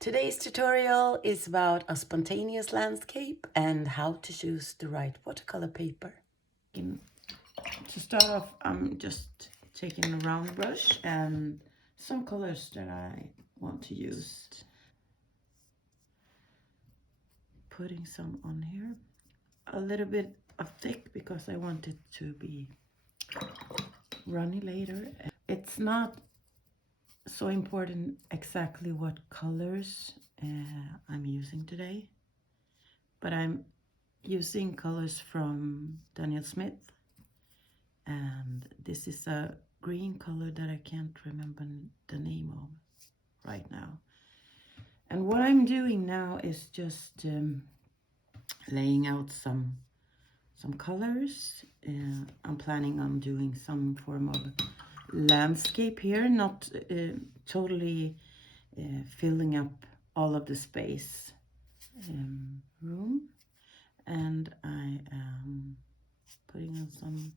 Today's tutorial is about a spontaneous landscape and how to choose the right watercolor paper. To start off, I'm just taking a round brush and some colors that I want to use. Putting some on here. A little bit of thick because I want it to be runny later. It's not so important exactly what colors I'm using today, but I'm using colors from Daniel Smith, and this is a green color that I can't remember the name of right now. And what I'm doing now is just laying out some colors. I'm planning on doing some form of landscape here, not totally filling up all of the space room. And I am putting on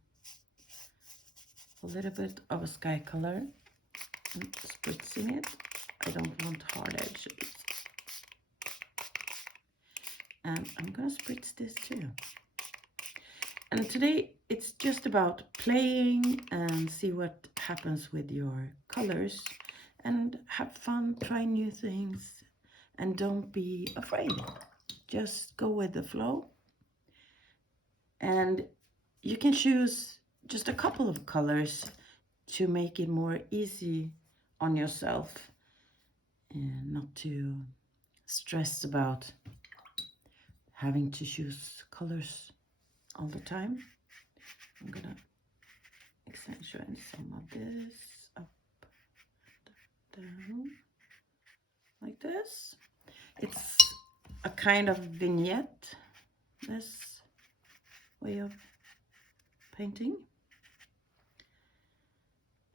a little bit of a sky color and spritzing it. I don't want hard edges. And I'm gonna spritz this too. And today it's just about playing and see what happens with your colors and have fun, try new things, and don't be afraid. Just go with the flow. And you can choose just a couple of colors to make it more easy on yourself and not to stress about having to choose colors all the time. I'm gonna accentuate some of this up, down, like this. It's a kind of vignette, this way of painting.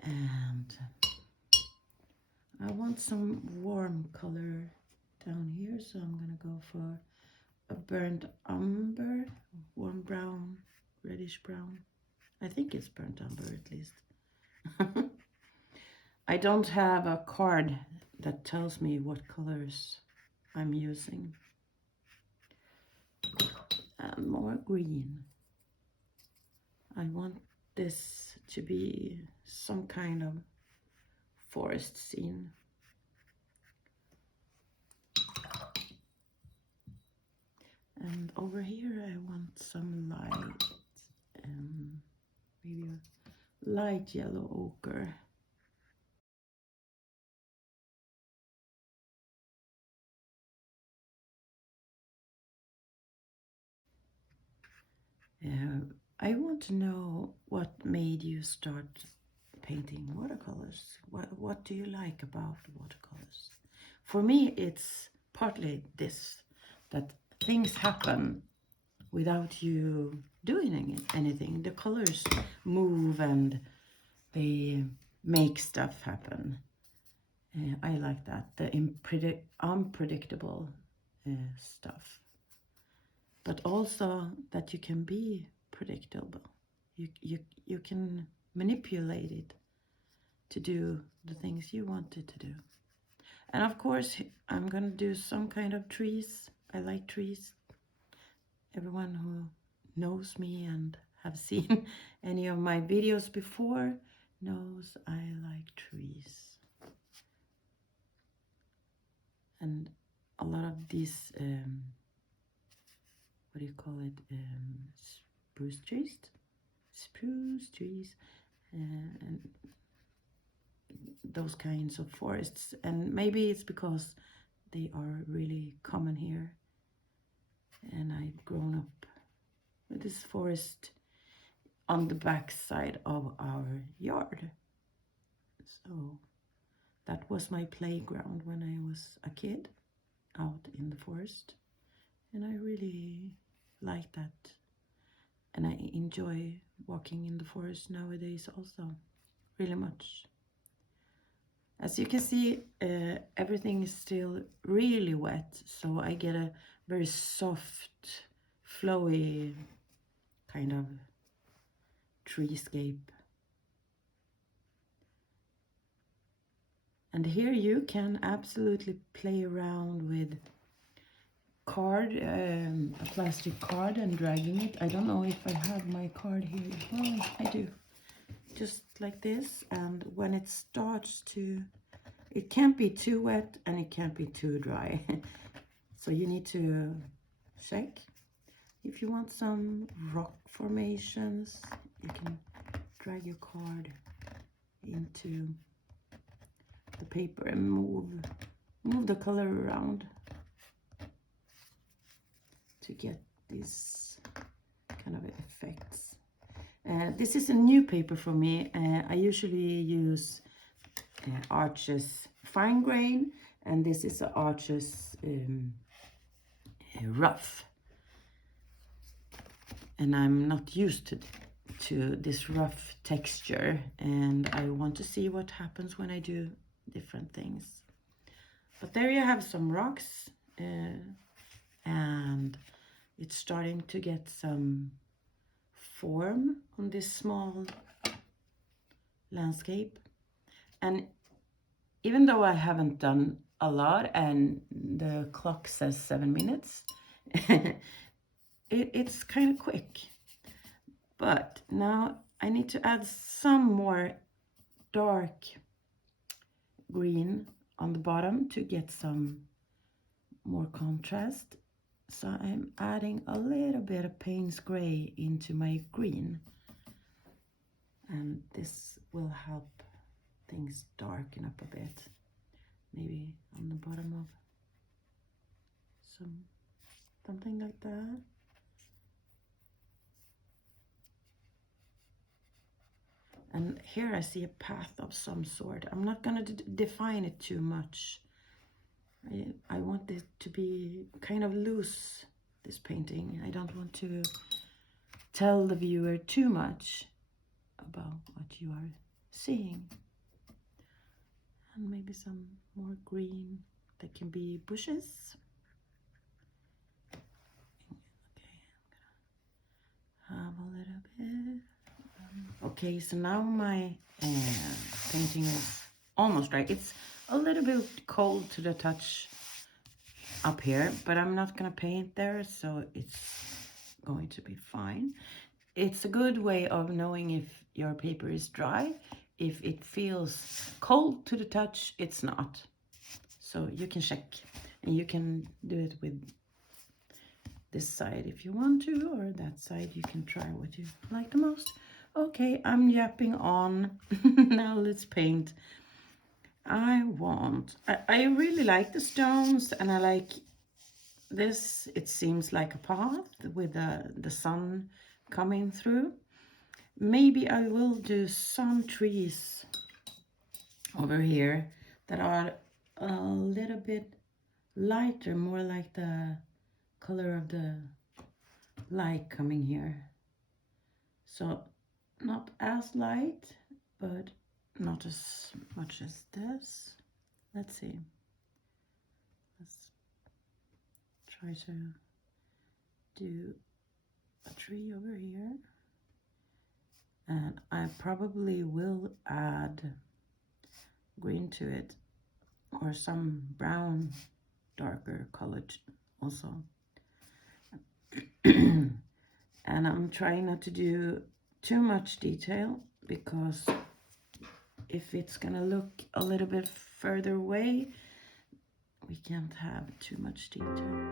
And I want some warm color down here, so I'm gonna go for a burnt umber, warm brown, reddish brown. I think it's burnt umber at least. I don't have a card that tells me what colors I'm using. And more green. I want this to be some kind of forest scene. And over here I want some light, maybe a light yellow ochre. I want to know what made you start painting watercolors. What do you like about watercolors? For me, it's partly this, that things happen without you doing anything. The colors move and they make stuff happen. I like that, the unpredictable stuff. But also that you can be predictable. You can manipulate it to do the things you wanted to do. And of course, I'm gonna do some kind of trees. I like trees. Everyone who knows me and have seen any of my videos before knows I like trees. And a lot of these, what do you call it, spruce trees, and those kinds of forests. And maybe it's because they are really common here, and I've grown up with this forest on the back side of our yard. So that was my playground when I was a kid, out in the forest. And I really like that. And I enjoy walking in the forest nowadays also, really much. As you can see, everything is still really wet, so I get a very soft, flowy kind of treescape. And here you can absolutely play around with card, a plastic card, and dragging it. I don't know if I have my card here. Oh, I do. Just like this, and when it starts to, it can't be too wet and it can't be too dry. So you need to check. If you want some rock formations, you can drag your card into the paper and move the color around to get these kind of effects. This is a new paper for me. I usually use Arches fine grain, and this is a Arches rough. And I'm not used to this rough texture, and I want to see what happens when I do different things. But there you have some rocks, and it's starting to get some form on this small landscape. And even though I haven't done a lot and the clock says 7 minutes, it's kind of quick. But now I need to add some more dark green on the bottom to get some more contrast. So I'm adding a little bit of Paynes gray into my green, and this will help things darken up a bit, maybe on the bottom of something like that. And here I see a path of some sort. I'm not going to define it too much. I want it to be kind of loose, this painting. I don't want to tell the viewer too much about what you are seeing. And maybe some more green that can be bushes. Okay, I'm gonna have a little bit. Okay, so now my painting is almost dry. It's a little bit cold to the touch up here, but I'm not gonna paint there, so it's going to be fine. It's a good way of knowing if your paper is dry. If it feels cold to the touch, it's not. So you can check, and you can do it with this side if you want to, or that side. You can try what you like the most. Okay, I'm yapping on. Now let's paint. I really like the stones, and I like this. It seems like a path with the sun coming through. Maybe I will do some trees over here that are a little bit lighter, more like the color of the light coming here. So not as light, but not as much as this. Let's see. Let's try to do a tree over here. And I probably will add green to it, or some brown, darker colored also. And I'm trying not to do too much detail, because if it's gonna look a little bit further away, we can't have too much detail.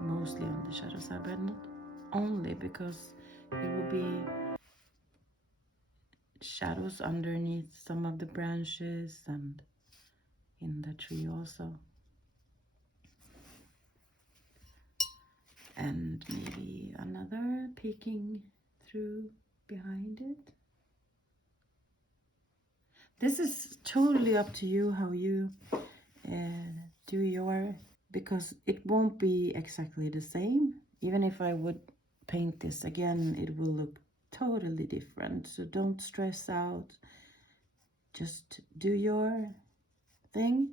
Mostly on the shadow side, but not only, because it will be shadows underneath some of the branches and in the tree also. And maybe another peeking through behind it. This is totally up to you how you do your because it won't be exactly the same. Even if I would paint this again, it will look totally different. So don't stress out. Just do your thing.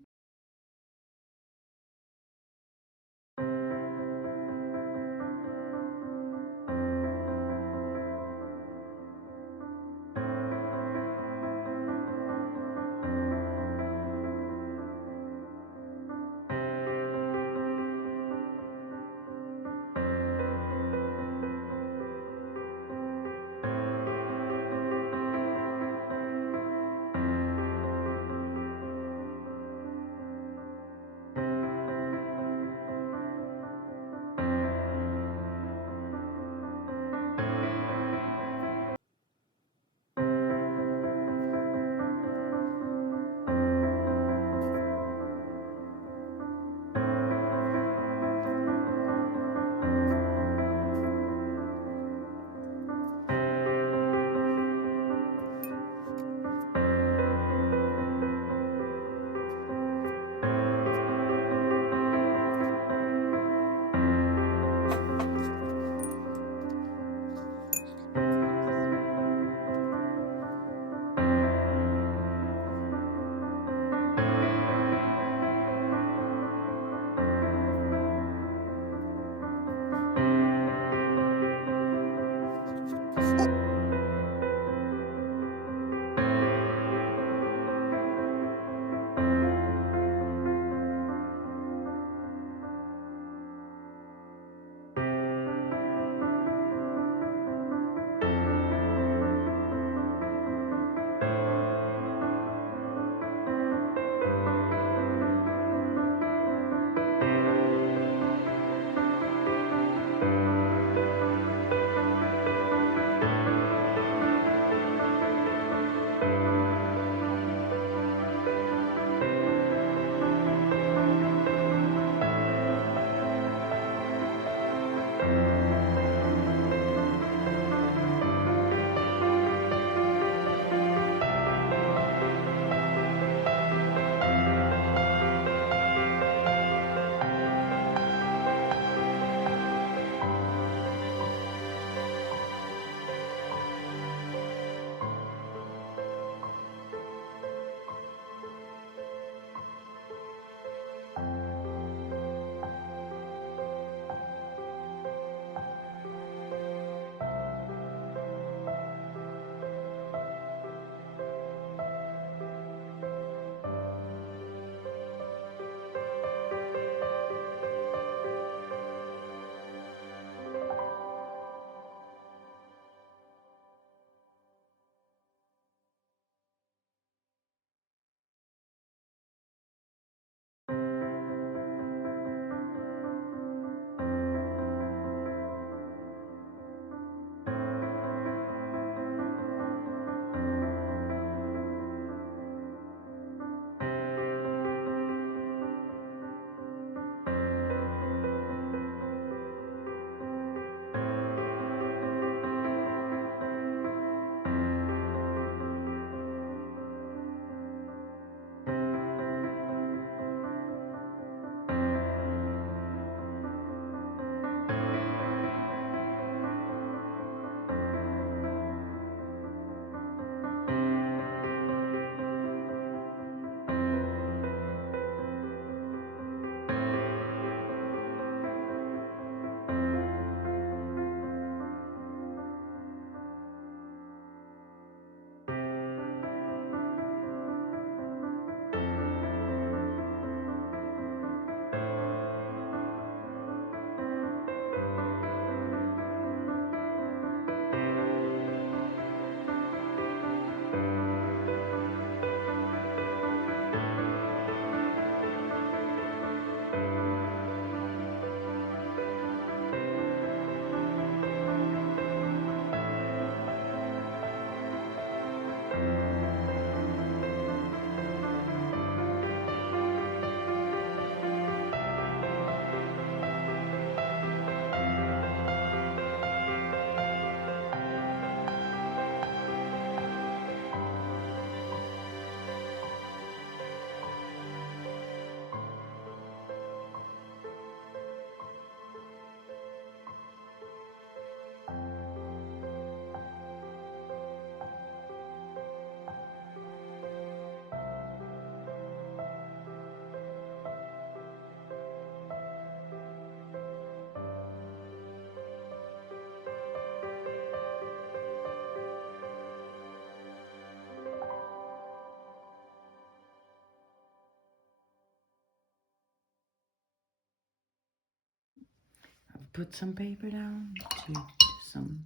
put some paper down to do some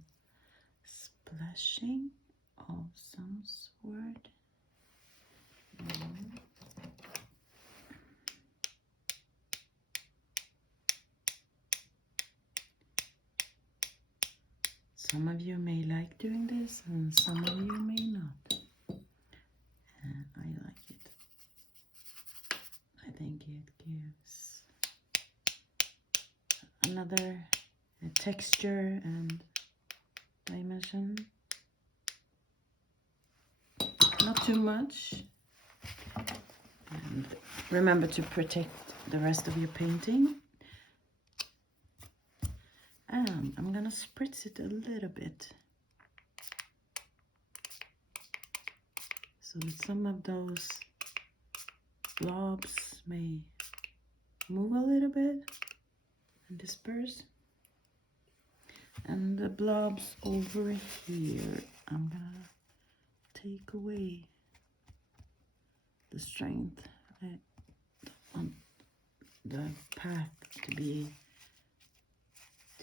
splashing of some sort. Some of you may like doing this and some of you may not. I like it. I think it gives another texture and dimension. Not too much. And remember to protect the rest of your painting. And I'm gonna spritz it a little bit so that some of those blobs may move a little bit and disperse. And the blobs over here, I'm gonna take away the strength. I want the path to be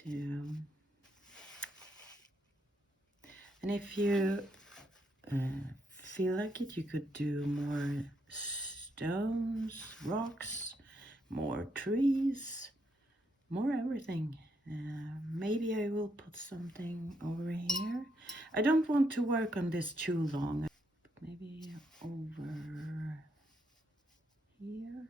and if you feel like it, you could do more stones, rocks, more trees, more everything. Maybe I will put something over here. I don't want to work on this too long. Maybe over here.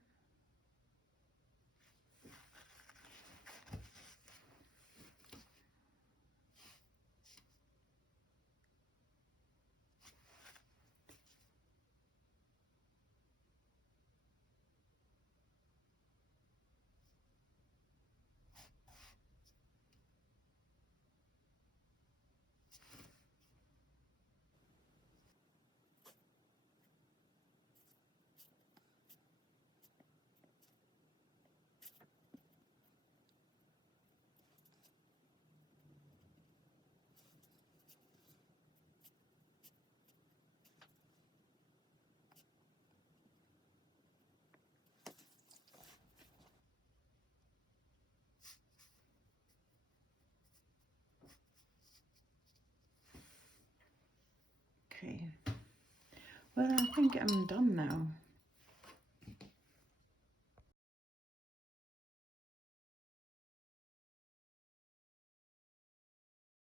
Okay. Well, I think I'm done now.